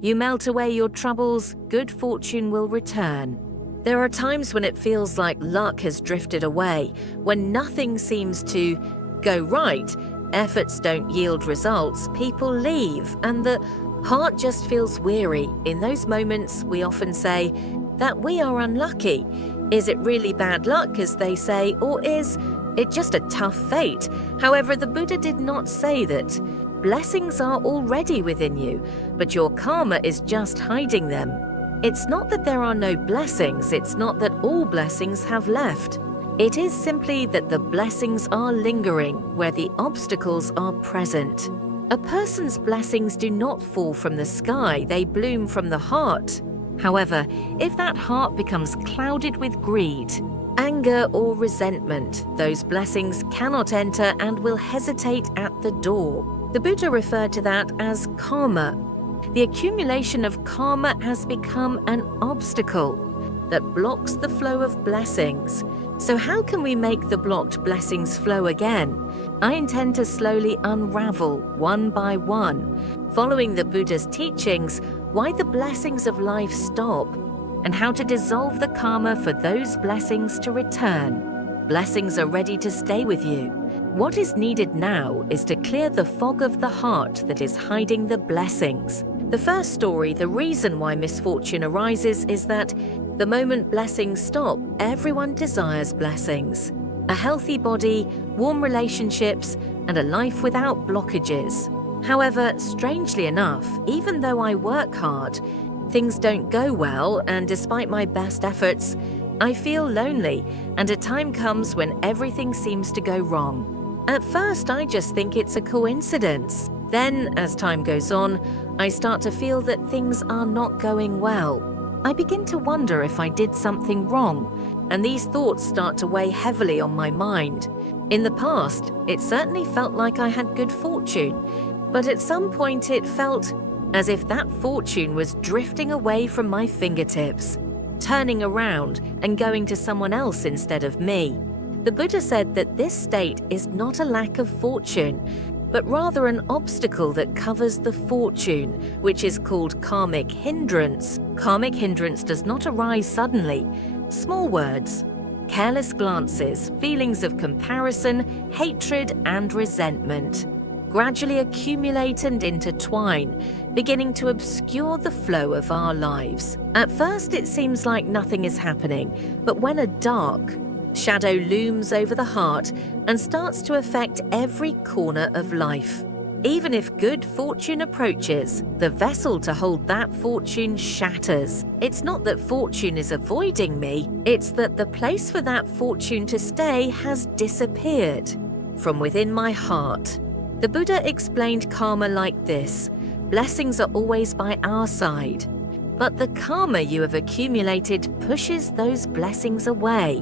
You melt away your troubles, good fortune will return. There are times when it feels like luck has drifted away, when nothing seems to go right, efforts don't yield results, people leave, and the heart just feels weary. In those moments, we often say that we are unlucky. Is it really bad luck, as they say, or is it just a tough fate? However, the Buddha did not say that. Blessings are already within you, but your karma is just hiding them. It's not that there are no blessings, it's not that all blessings have left. It is simply that the blessings are lingering where the obstacles are present. A person's blessings do not fall from the sky, they bloom from the heart. However, if that heart becomes clouded with greed, anger or resentment, those blessings cannot enter and will hesitate at the door. The Buddha referred to that as karma. The accumulation of karma has become an obstacle that blocks the flow of blessings. So how can we make the blocked blessings flow again? I intend to slowly unravel, one by one, following the Buddha's teachings, why the blessings of life stop, and how to dissolve the karma for those blessings to return. Blessings are ready to stay with you. What is needed now is to clear the fog of the heart that is hiding the blessings. The first story, the reason why misfortune arises, is that the moment blessings stop, everyone desires blessings. A healthy body, warm relationships, and a life without blockages. However, strangely enough, even though I work hard, things don't go well, and despite my best efforts, I feel lonely, and a time comes when everything seems to go wrong. At first, I just think it's a coincidence. Then, as time goes on, I start to feel that things are not going well. I begin to wonder if I did something wrong, and these thoughts start to weigh heavily on my mind. In the past, it certainly felt like I had good fortune, but at some point it felt as if that fortune was drifting away from my fingertips, turning around and going to someone else instead of me. The Buddha said that this state is not a lack of fortune, but rather an obstacle that covers the fortune, which is called karmic hindrance. Karmic hindrance does not arise suddenly. Small words, careless glances, feelings of comparison, hatred, and resentment gradually accumulate and intertwine, beginning to obscure the flow of our lives. At first, it seems like nothing is happening, but when a dark shadow looms over the heart and starts to affect every corner of life. Even if good fortune approaches, the vessel to hold that fortune shatters. It's not that fortune is avoiding me, it's that the place for that fortune to stay has disappeared from within my heart. The Buddha explained karma like this: blessings are always by our side, but the karma you have accumulated pushes those blessings away.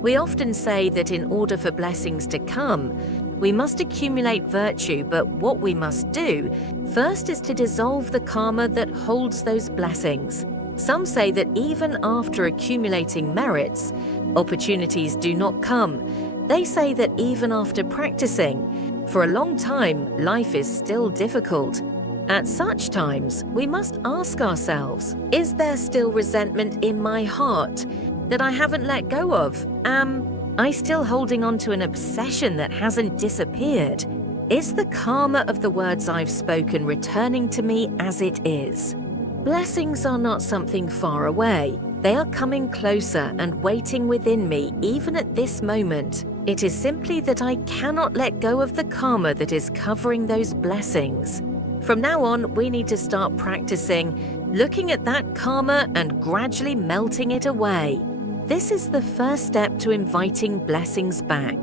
We often say that in order for blessings to come, we must accumulate virtue, but what we must do first is to dissolve the karma that holds those blessings. Some say that even after accumulating merits, opportunities do not come. They say that even after practicing for a long time, life is still difficult. At such times, we must ask ourselves, is there still resentment in my heart that I haven't let go of? Am I still holding on to an obsession that hasn't disappeared? Is the karma of the words I've spoken returning to me as it is? Blessings are not something far away. They are coming closer and waiting within me even at this moment. It is simply that I cannot let go of the karma that is covering those blessings. From now on, we need to start practicing looking at that karma and gradually melting it away. This is the first step to inviting blessings back.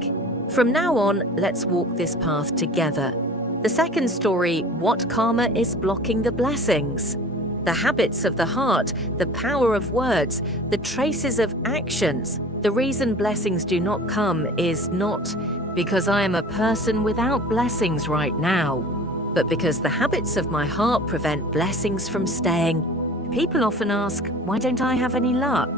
From now on, let's walk this path together. The second story, what karma is blocking the blessings? The habits of the heart, the power of words, the traces of actions. The reason blessings do not come is not because I am a person without blessings right now, but because the habits of my heart prevent blessings from staying. People often ask, why don't I have any luck?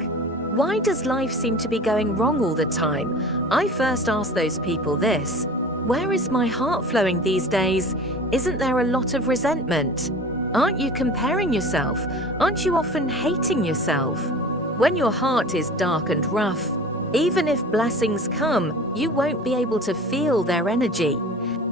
Why does life seem to be going wrong all the time? I first ask those people this: where is my heart flowing these days? Isn't there a lot of resentment? Aren't you comparing yourself? Aren't you often hating yourself? When your heart is dark and rough, even if blessings come, you won't be able to feel their energy.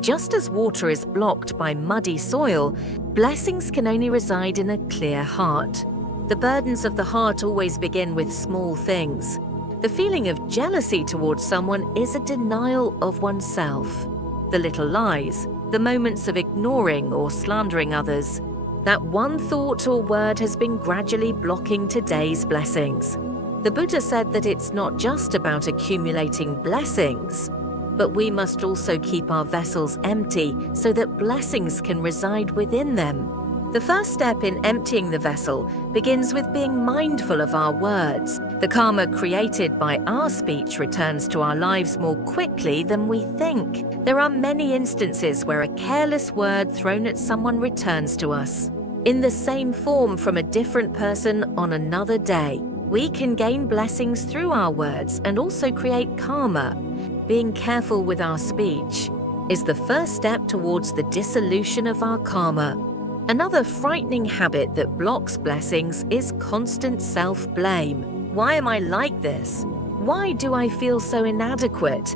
Just as water is blocked by muddy soil, blessings can only reside in a clear heart. The burdens of the heart always begin with small things. The feeling of jealousy towards someone is a denial of oneself. The little lies, the moments of ignoring or slandering others. That one thought or word has been gradually blocking today's blessings. The Buddha said that it's not just about accumulating blessings, but we must also keep our vessels empty so that blessings can reside within them. The first step in emptying the vessel begins with being mindful of our words. The karma created by our speech returns to our lives more quickly than we think. There are many instances where a careless word thrown at someone returns to us in the same form from a different person on another day. We can gain blessings through our words and also create karma. Being careful with our speech is the first step towards the dissolution of our karma. Another frightening habit that blocks blessings is constant self-blame. Why am I like this? Why do I feel so inadequate?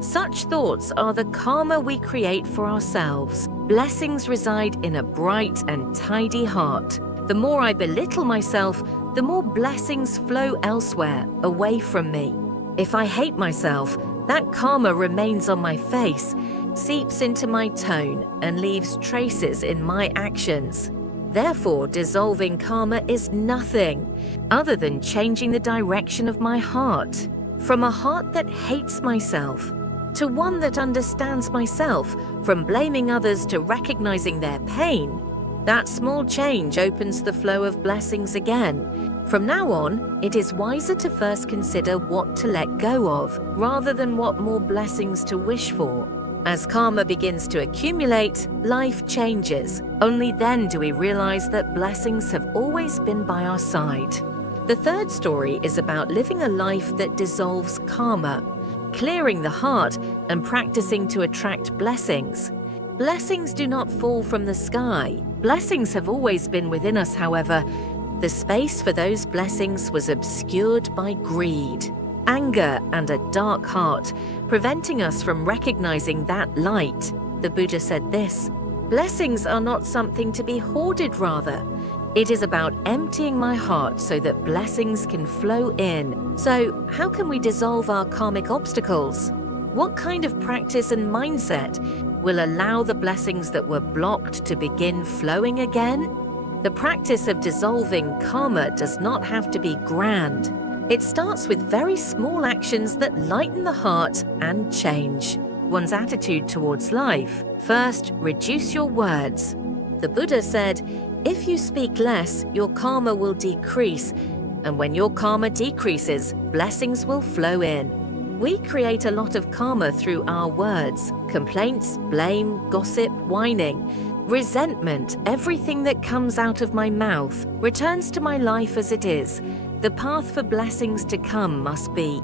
Such thoughts are the karma we create for ourselves. Blessings reside in a bright and tidy heart. The more I belittle myself, the more blessings flow elsewhere, away from me. If I hate myself, that karma remains on my face, seeps into my tone, and leaves traces in my actions. Therefore, dissolving karma is nothing other than changing the direction of my heart. From a heart that hates myself to one that understands myself, from blaming others to recognizing their pain, that small change opens the flow of blessings again. From now on, it is wiser to first consider what to let go of, rather than what more blessings to wish for. As karma begins to accumulate, life changes. Only then do we realize that blessings have always been by our side. The third story is about living a life that dissolves karma, clearing the heart and practicing to attract blessings. Blessings do not fall from the sky. Blessings have always been within us, however. The space for those blessings was obscured by greed, anger, and a dark heart, preventing us from recognizing that light. The Buddha said this: blessings are not something to be hoarded, rather. It is about emptying my heart so that blessings can flow in. So, how can we dissolve our karmic obstacles? What kind of practice and mindset will allow the blessings that were blocked to begin flowing again? The practice of dissolving karma does not have to be grand. It starts with very small actions that lighten the heart and change one's attitude towards life. First, reduce your words. The Buddha said, if you speak less, your karma will decrease, and when your karma decreases, blessings will flow in. We create a lot of karma through our words: complaints, blame, gossip, whining, resentment. Everything that comes out of my mouth returns to my life as it is. The path for blessings to come must be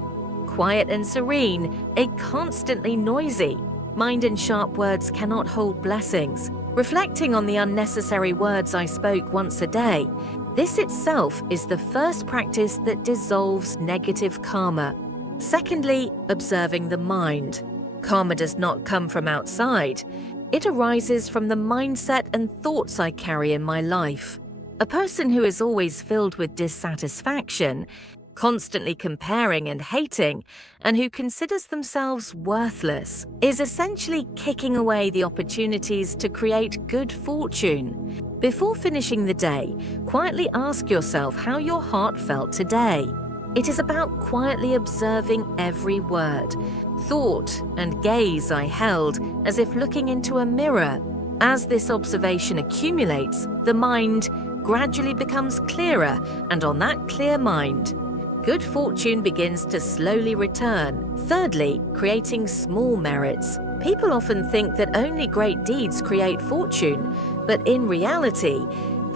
quiet and serene, a constantly noisy. Mind and sharp words cannot hold blessings. Reflecting on the unnecessary words I spoke once a day, this itself is the first practice that dissolves negative karma. Secondly, observing the mind. Karma does not come from outside. It arises from the mindset and thoughts I carry in my life. A person who is always filled with dissatisfaction, constantly comparing and hating, and who considers themselves worthless, is essentially kicking away the opportunities to create good fortune. Before finishing the day, quietly ask yourself how your heart felt today. It is about quietly observing every word, thought, and gaze I held as if looking into a mirror. As this observation accumulates, the mind gradually becomes clearer, and on that clear mind, good fortune begins to slowly return. Thirdly, creating small merits. People often think that only great deeds create fortune, but in reality,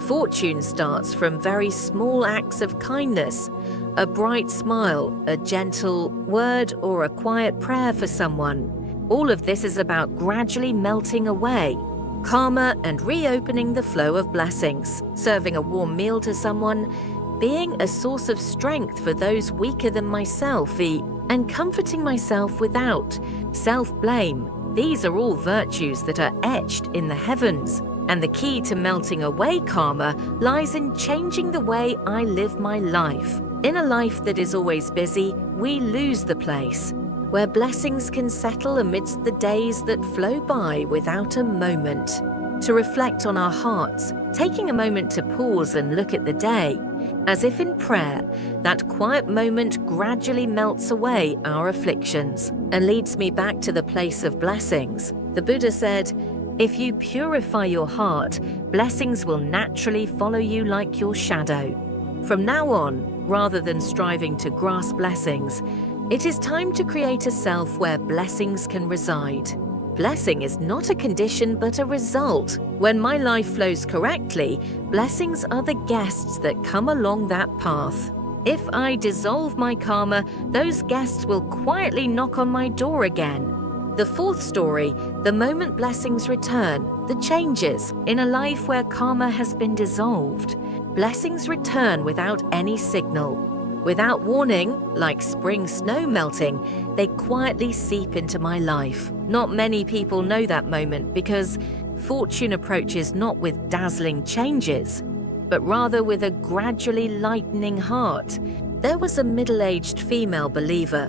fortune starts from very small acts of kindness. A bright smile, a gentle word, or a quiet prayer for someone. All of this is about gradually melting away. karma and reopening the flow of blessings, serving a warm meal to someone, being a source of strength for those weaker than myself, and comforting myself without self-blame. These are all virtues that are etched in the heavens, and the key to melting away karma lies in changing the way I live my life. In a life that is always busy, we lose the place where blessings can settle amidst the days that flow by without a moment. To reflect on our hearts, taking a moment to pause and look at the day, as if in prayer, that quiet moment gradually melts away our afflictions and leads me back to the place of blessings. The Buddha said, "If you purify your heart, blessings will naturally follow you like your shadow." From now on, rather than striving to grasp blessings, it is time to create a self where blessings can reside. Blessing is not a condition but a result. When my life flows correctly, blessings are the guests that come along that path. If I dissolve my karma, those guests will quietly knock on my door again. The fourth story, the moment blessings return, the changes. In a life where karma has been dissolved, blessings return without any signal. Without warning, like spring snow melting, they quietly seep into my life. Not many people know that moment because fortune approaches not with dazzling changes, but rather with a gradually lightening heart. There was a middle-aged female believer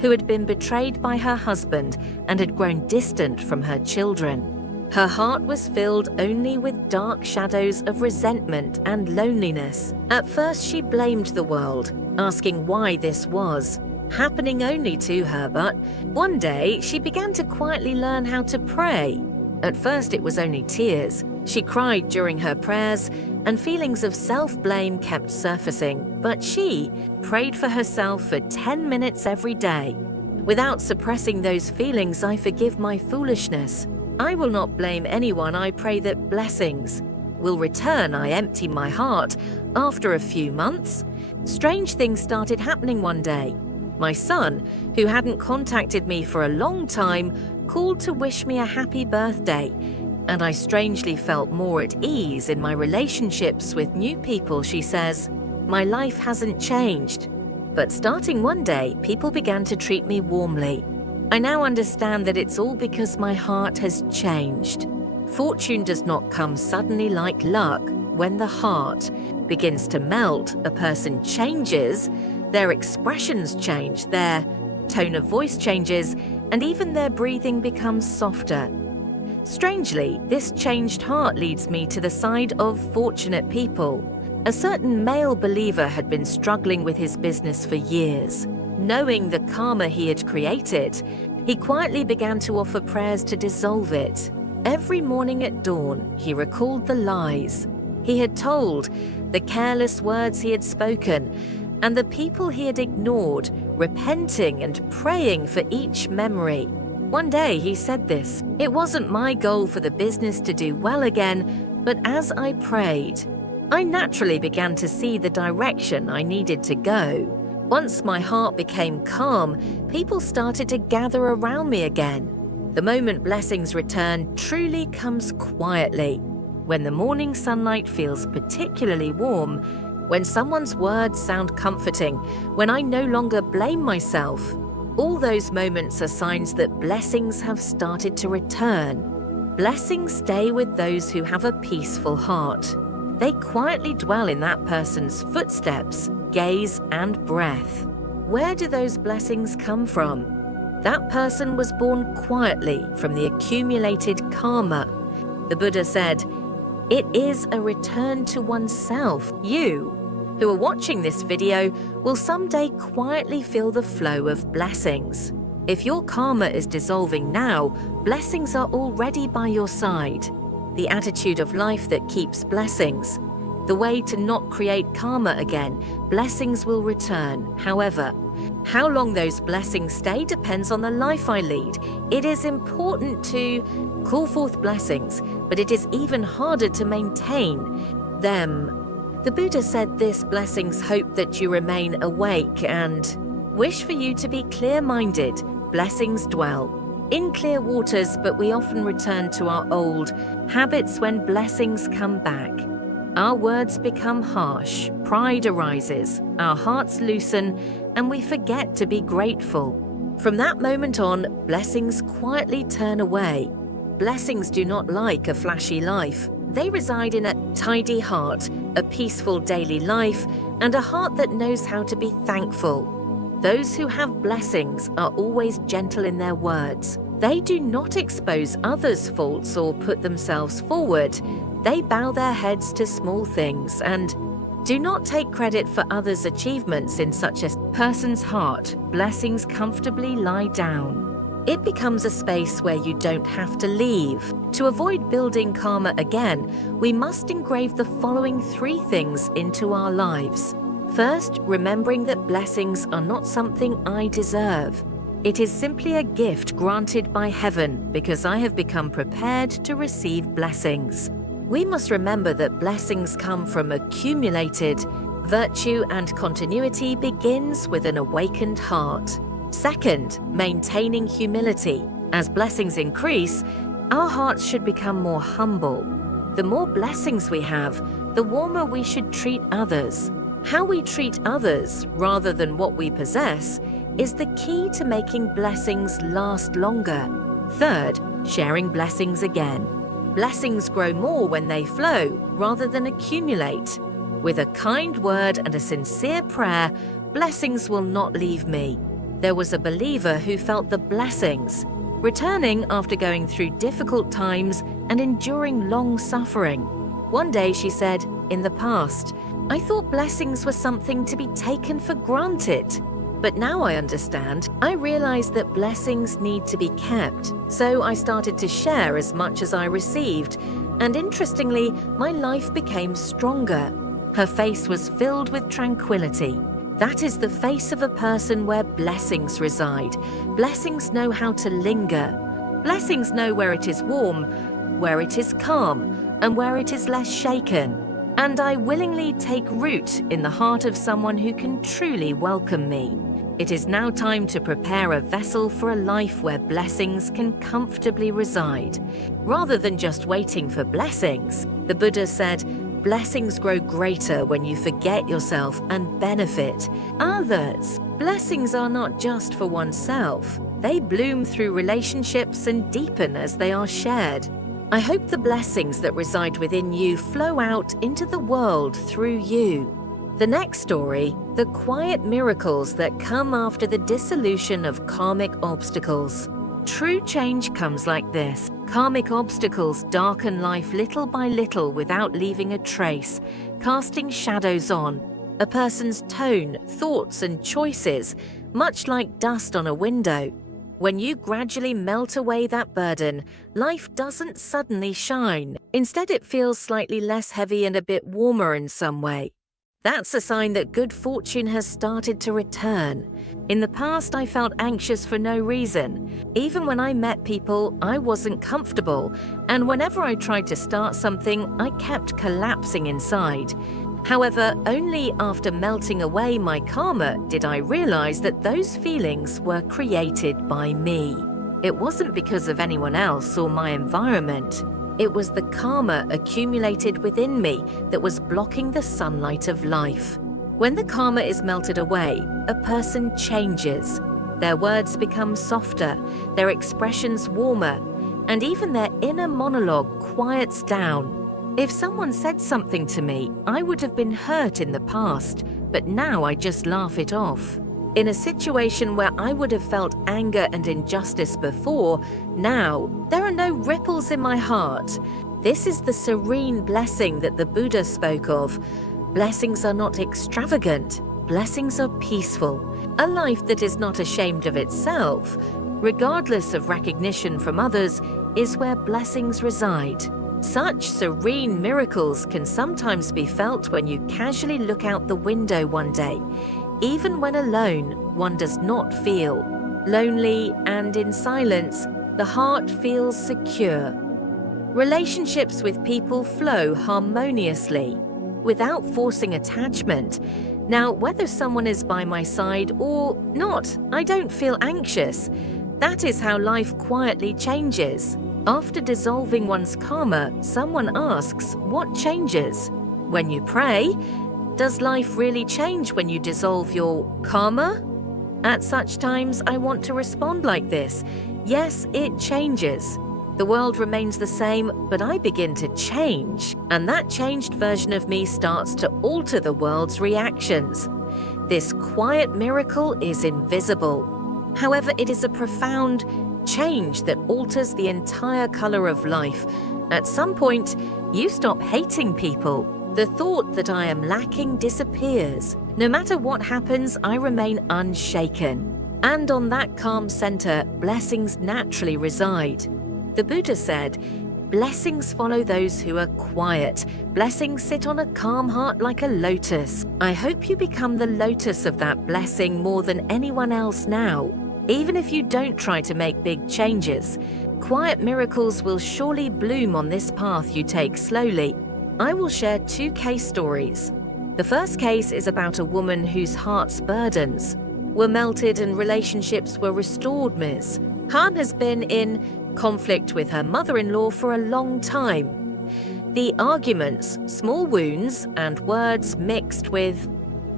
who had been betrayed by her husband and had grown distant from her children. Her heart was filled only with dark shadows of resentment and loneliness. At first, she blamed the world, asking why this was happening only to her, but one day she began to quietly learn how to pray. At first, it was only tears. She cried during her prayers, and feelings of self-blame kept surfacing, but she prayed for herself for 10 minutes every day. Without suppressing those feelings, I forgive my foolishness. I will not blame anyone. I pray that blessings will return. I empty my heart. After a few months, strange things started happening one day. My son, who hadn't contacted me for a long time, called to wish me a happy birthday, and I strangely felt more at ease in my relationships with new people. She says, "My life hasn't changed, but starting one day, people began to treat me warmly. I now understand that it's all because my heart has changed. Fortune does not come suddenly like luck. When the heart begins to melt, a person changes, their expressions change, their tone of voice changes, and even their breathing becomes softer. Strangely, this changed heart leads me to the side of fortunate people. A certain male believer had been struggling with his business for years. Knowing the karma he had created, he quietly began to offer prayers to dissolve it. Every morning at dawn, he recalled the lies he had told, the careless words he had spoken, and the people he had ignored, repenting and praying for each memory. One day he said this, "It wasn't my goal for the business to do well again, but as I prayed, I naturally began to see the direction I needed to go. Once my heart became calm, people started to gather around me again. The moment blessings return truly comes quietly. When the morning sunlight feels particularly warm, when someone's words sound comforting, when I no longer blame myself. All those moments are signs that blessings have started to return. Blessings stay with those who have a peaceful heart. They quietly dwell in that person's footsteps, gaze, and breath. Where do those blessings come from? That person was born quietly from the accumulated karma. The Buddha said, it is a return to oneself. You, who are watching this video, will someday quietly feel the flow of blessings. If your karma is dissolving now, blessings are already by your side. The attitude of life that keeps blessings. The way to not create karma again, blessings will return. However, how long those blessings stay depends on the life I lead. It is important to call forth blessings, but it is even harder to maintain them. The Buddha said this: blessings hope that you remain awake and wish for you to be clear-minded. Blessings dwell In clear waters, but we often return to our old habits when blessings come back. Our words become harsh, pride arises, our hearts loosen, and we forget to be grateful. From that moment on, blessings quietly turn away. Blessings do not like a flashy life. They reside in a tidy heart, a peaceful daily life, and a heart that knows how to be thankful. Those who have blessings are always gentle in their words. They do not expose others' faults or put themselves forward. They bow their heads to small things and do not take credit for others' achievements. In such a person's heart, blessings comfortably lie down. It becomes a space where you don't have to leave. To avoid building karma again, we must engrave the following 3 things into our lives. First, remembering that blessings are not something I deserve. It is simply a gift granted by heaven because I have become prepared to receive blessings. We must remember that blessings come from accumulated virtue, and continuity begins with an awakened heart. Second, maintaining humility. As blessings increase, our hearts should become more humble. The more blessings we have, the warmer we should treat others. How we treat others, rather than what we possess, is the key to making blessings last longer. Third, sharing blessings again. Blessings grow more when they flow, rather than accumulate. With a kind word and a sincere prayer, blessings will not leave me. There was a believer who felt the blessings, returning after going through difficult times and enduring long suffering. One day she said, "In the past, I thought blessings were something to be taken for granted. But now I understand. I realized that blessings need to be kept. So I started to share as much as I received. And interestingly, my life became stronger." Her face was filled with tranquility. That is the face of a person where blessings reside. Blessings know how to linger. Blessings know where it is warm, where it is calm, and where it is less shaken. And I willingly take root in the heart of someone who can truly welcome me. It is now time to prepare a vessel for a life where blessings can comfortably reside. Rather than just waiting for blessings, the Buddha said, blessings grow greater when you forget yourself and benefit others. Blessings are not just for oneself. They bloom through relationships and deepen as they are shared. I hope the blessings that reside within you flow out into the world through you. The next story, the quiet miracles that come after the dissolution of karmic obstacles. True change comes like this. Karmic obstacles darken life little by little without leaving a trace, casting shadows on a person's tone, thoughts, and choices, much like dust on a window. When you gradually melt away that burden, life doesn't suddenly shine. Instead, it feels slightly less heavy and a bit warmer in some way. That's a sign that good fortune has started to return. In the past, I felt anxious for no reason. Even when I met people, I wasn't comfortable, and whenever I tried to start something, I kept collapsing inside. However, only after melting away my karma did I realize that those feelings were created by me. It wasn't because of anyone else or my environment. It was the karma accumulated within me that was blocking the sunlight of life. When the karma is melted away, a person changes. Their words become softer, their expressions warmer, and even their inner monologue quiets down. If someone said something to me, I would have been hurt in the past, but now I just laugh it off. In a situation where I would have felt anger and injustice before, now there are no ripples in my heart. This is the serene blessing that the Buddha spoke of. Blessings are not extravagant. Blessings are peaceful. A life that is not ashamed of itself, regardless of recognition from others, is where blessings reside. Such serene miracles can sometimes be felt when you casually look out the window one day. Even when alone, one does not feel lonely, and in silence, the heart feels secure. Relationships with people flow harmoniously, without forcing attachment. Now, whether someone is by my side or not, I don't feel anxious. That is how life quietly changes. After dissolving one's karma, someone asks, what changes? When you pray, does life really change when you dissolve your karma? At such times, I want to respond like this. Yes, it changes. The world remains the same, but I begin to change, and that changed version of me starts to alter the world's reactions. This quiet miracle is invisible. However, it is a profound change that alters the entire color of life. At some point, you stop hating people. The thought that I am lacking disappears. No matter what happens, I remain unshaken. And on that calm center, blessings naturally reside. The Buddha said, blessings follow those who are quiet. Blessings sit on a calm heart like a lotus. I hope you become the lotus of that blessing more than anyone else now. Even if you don't try to make big changes, quiet miracles will surely bloom on this path you take slowly. I will share 2 case stories. The first case is about a woman whose heart's burdens were melted and relationships were restored. Ms. Han has been in conflict with her mother-in-law for a long time. The arguments, small wounds, and words mixed with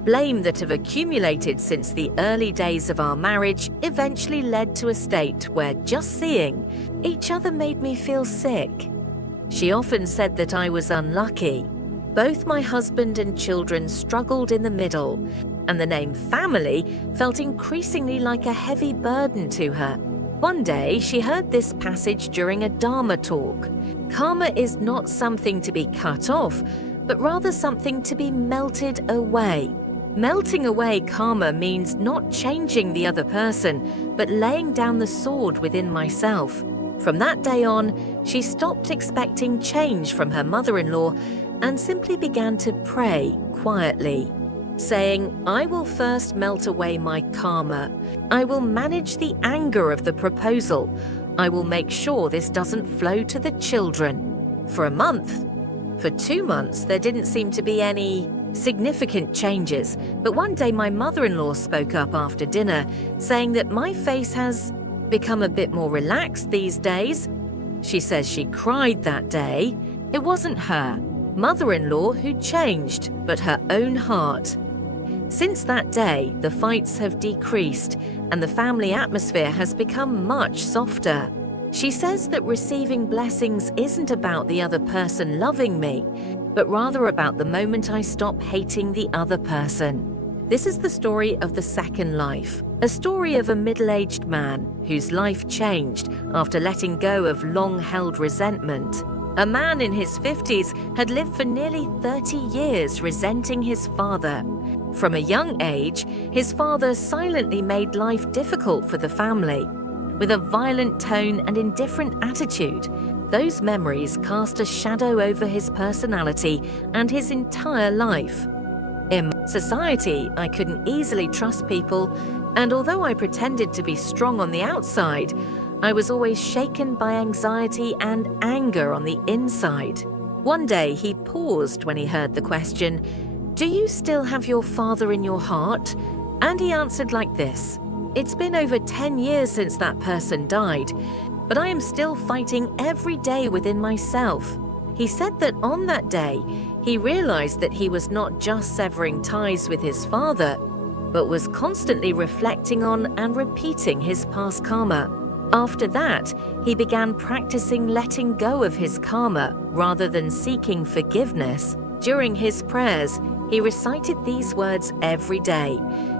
blame that have accumulated since the early days of our marriage eventually led to a state where just seeing each other made me feel sick. She often said that I was unlucky. Both my husband and children struggled in the middle, and the name family felt increasingly like a heavy burden to her. One day, she heard this passage during a Dharma talk. Karma is not something to be cut off, but rather something to be melted away. Melting away karma means not changing the other person, but laying down the sword within myself. From that day on, she stopped expecting change from her mother-in-law and simply began to pray quietly, saying, I will first melt away my karma. I will manage the anger of the proposal. I will make sure this doesn't flow to the children. For a month. For 2 months, there didn't seem to be any significant changes, but one day my mother-in-law spoke up after dinner, saying that my face has become a bit more relaxed these days. She says she cried that day. It wasn't her mother-in-law who changed, but her own heart. Since that day, the fights have decreased and the family atmosphere has become much softer. She says that receiving blessings isn't about the other person loving me, but rather about the moment I stop hating the other person. This is the story of the second life, a story of a middle-aged man whose life changed after letting go of long-held resentment. A man in his 50s had lived for nearly 30 years resenting his father. From a young age, his father silently made life difficult for the family. With a violent tone and indifferent attitude, those memories cast a shadow over his personality and his entire life. In society, I couldn't easily trust people, and although I pretended to be strong on the outside, I was always shaken by anxiety and anger on the inside. One day, he paused when he heard the question, "Do you still have your father in your heart?" And he answered like this, "It's been over 10 years since that person died, but I am still fighting every day within myself." He said that on that day, he realized that he was not just severing ties with his father, but was constantly reflecting on and repeating his past karma. After that, he began practicing letting go of his karma rather than seeking forgiveness. During his prayers, he recited these words every day,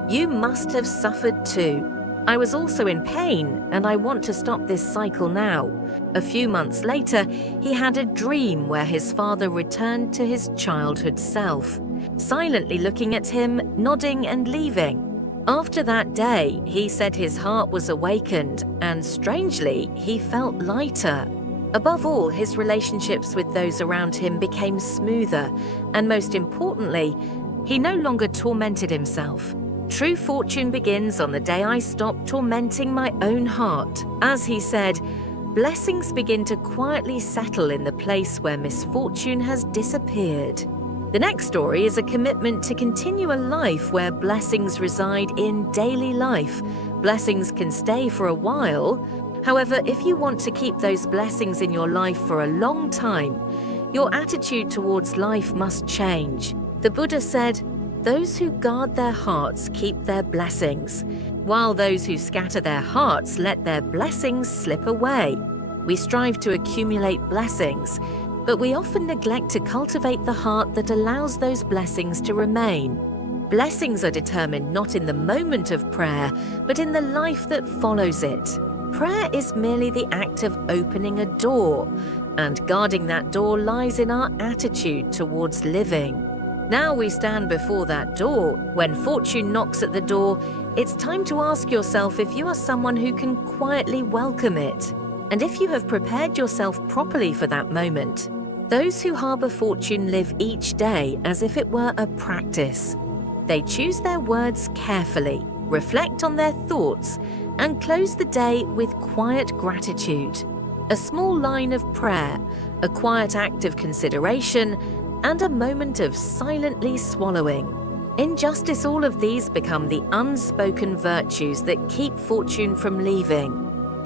"You must have suffered too. I was also in pain, and I want to stop this cycle now." A few months later, he had a dream where his father returned to his childhood self, silently looking at him, nodding and leaving. After that day, he said his heart was awakened, and strangely, he felt lighter. Above all, his relationships with those around him became smoother, and most importantly, he no longer tormented himself. True fortune begins on the day I stop tormenting my own heart. As he said, blessings begin to quietly settle in the place where misfortune has disappeared. The next story is a commitment to continue a life where blessings reside in daily life. Blessings can stay for a while. However, if you want to keep those blessings in your life for a long time, your attitude towards life must change. The Buddha said, "Those who guard their hearts keep their blessings, while those who scatter their hearts let their blessings slip away." We strive to accumulate blessings, but we often neglect to cultivate the heart that allows those blessings to remain. Blessings are determined not in the moment of prayer, but in the life that follows it. Prayer is merely the act of opening a door, and guarding that door lies in our attitude towards living. Now we stand before that door. When fortune knocks at the door, it's time to ask yourself if you are someone who can quietly welcome it, and if you have prepared yourself properly for that moment. Those who harbor fortune live each day as if it were a practice. They choose their words carefully, reflect on their thoughts, and close the day with quiet gratitude. A small line of prayer, a quiet act of consideration, and a moment of silently swallowing. In justice, all of these become the unspoken virtues that keep fortune from leaving.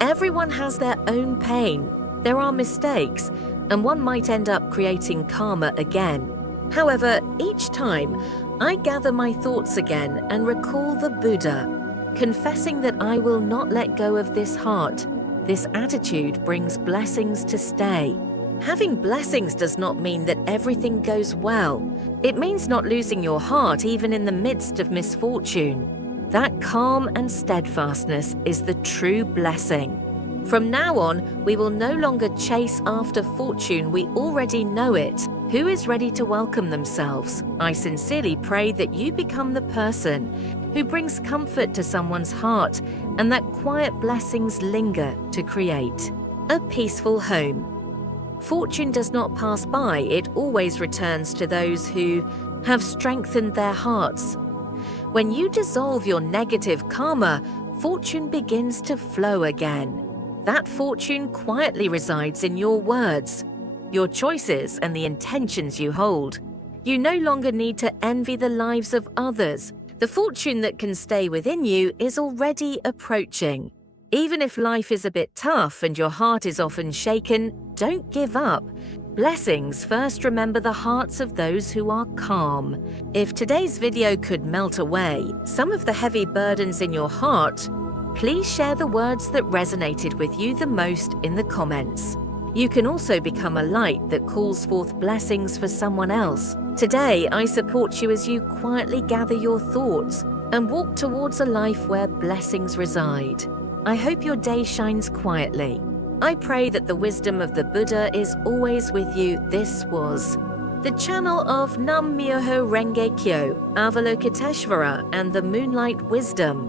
Everyone has their own pain. There are mistakes, and one might end up creating karma again. However, each time, I gather my thoughts again and recall the Buddha, confessing that I will not let go of this heart. This attitude brings blessings to stay. Having blessings does not mean that everything goes well. It means not losing your heart even in the midst of misfortune. That calm and steadfastness is the true blessing. From now on, we will no longer chase after fortune, we already know it. Who is ready to welcome themselves? I sincerely pray that you become the person who brings comfort to someone's heart and that quiet blessings linger to create a peaceful home. Fortune does not pass by, it always returns to those who have strengthened their hearts. When you dissolve your negative karma, fortune begins to flow again. That fortune quietly resides in your words, your choices, and the intentions you hold. You no longer need to envy the lives of others. The fortune that can stay within you is already approaching. Even if life is a bit tough and your heart is often shaken, don't give up. Blessings first remember the hearts of those who are calm. If today's video could melt away some of the heavy burdens in your heart, please share the words that resonated with you the most in the comments. You can also become a light that calls forth blessings for someone else. Today, I support you as you quietly gather your thoughts and walk towards a life where blessings reside. I hope your day shines quietly. I pray that the wisdom of the Buddha is always with you. This was the channel of Nam Myoho Renge Kyo, Avalokiteshvara, and the Moonlight Wisdom.